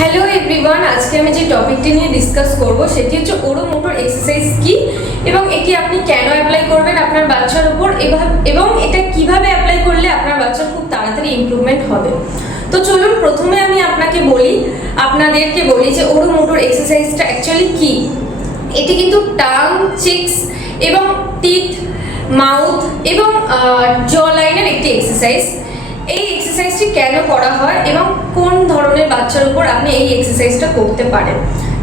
Hello everyone, আজকে আমি যে টপিকটি নিয়ে ডিসকাস করব সেটি হচ্ছে ওরোমোটর এক্সারসাইজ কি এবং এটি আপনি কেন অ্যাপ্লাই করবেন আপনার বাচ্চার উপর এবং এটা কিভাবে অ্যাপ্লাই করলে আপনার বাচ্চার খুব তাড়াতাড়ি ইমপ্রুভমেন্ট হবে। তো চলুন প্রথমে আমি আপনাদেরকে বলি যে ওরোমোটর এক্সারসাইজটা অ্যাকচুয়ালি কি। এটি কিন্তু টাং, চিক্স এবং টিথ, মাউথ এবং জ লাইনের একটি এক্সারসাইজ। এই এক্সারসাইজটি কেন করা হয় এবং কোন ধরনের বাচ্চার উপর আপনি এই এক্সারসাইজটা করতে পারেন।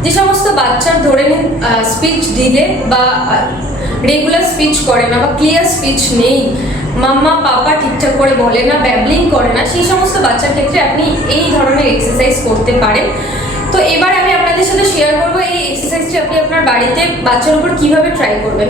যে সমস্ত বাচ্চার ধরে নিন স্পিচ ডিলে বা রেগুলার স্পিচ করে না বা ক্লিয়ার স্পিচ নেই, মাম্মা পাপা ঠিকঠাক করে বলে না, ব্যাবলিং করে না, সেই সমস্ত বাচ্চার ক্ষেত্রে আপনি এই ধরনের এক্সারসাইজ করতে পারেন। তো এবার আমি আপনাদের সাথে শেয়ার করবো এই এক্সারসাইজটি আপনি আপনার বাড়িতে বাচ্চার উপর কিভাবে ট্রাই করবেন।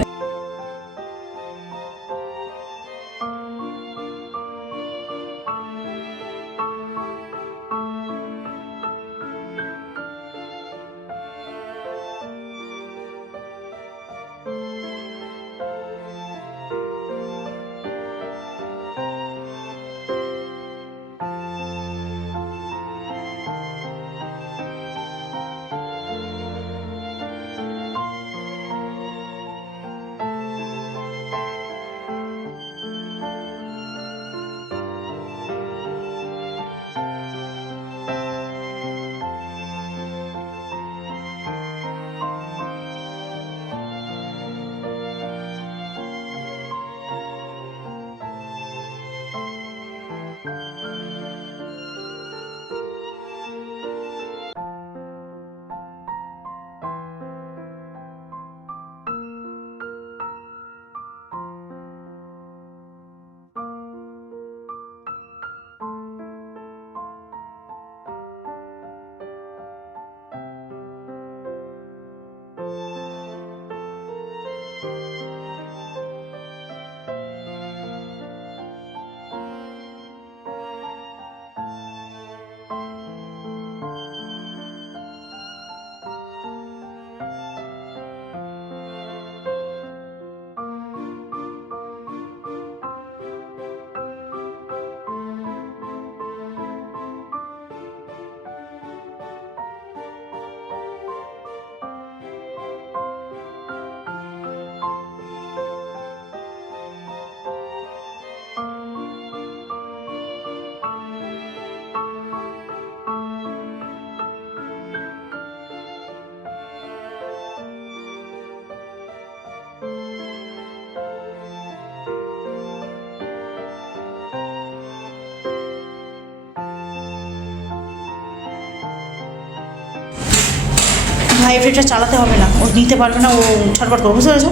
ভাইব্রেটটা চালাতে হবে না, ও নিতে পারবে না, ও ছটফট করবে, বুঝতে পেরেছো?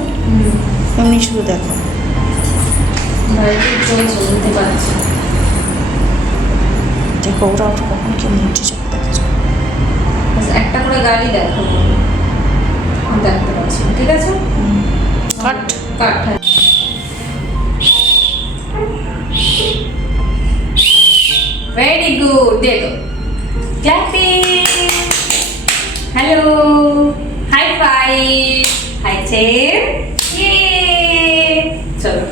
এমনি শুধু দেখো দেখো ওরা ওটা কখন কেউ নিচ্ছে চোখে দেখেছো, একটা করে গাড়ি দেখো, দেখতে পাচ্ছি, ঠিক আছে? Cut cut. ভেরি গুড, দেখো clapping, hello, high five, high cheer, ইয়ে, চলো।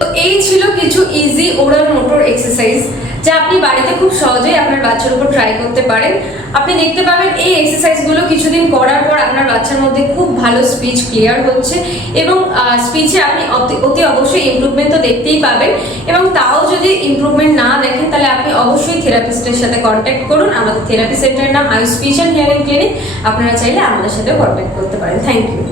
তো এই ছিল কিছু ইজি ওরাল মোটর এক্সারসাইজ যা আপনি বাড়িতে খুব সহজেই আপনার বাচ্চার উপর ট্রাই করতে পারেন। আপনি দেখতে পাবেন এই এক্সারসাইজগুলো কিছুদিন করার পর আপনার বাচ্চার মধ্যে খুব ভালো স্পিচ ক্লিয়ার হচ্ছে এবং স্পিচে আপনি অতি অবশ্যই ইমপ্রুভমেন্ট তো দেখতেই পাবেন। এবং তাও যদি ইমপ্রুভমেন্ট না দেখেন তাহলে আপনি অবশ্যই থেরাপিস্টের সাথে কন্ট্যাক্ট করুন। আমাদের থেরাপি সেন্টারের নাম Ayush speech and hearing clinic. আপনারা চাইলে আমাদের সাথে কন্ট্যাক্ট করতে পারেন। Thank you.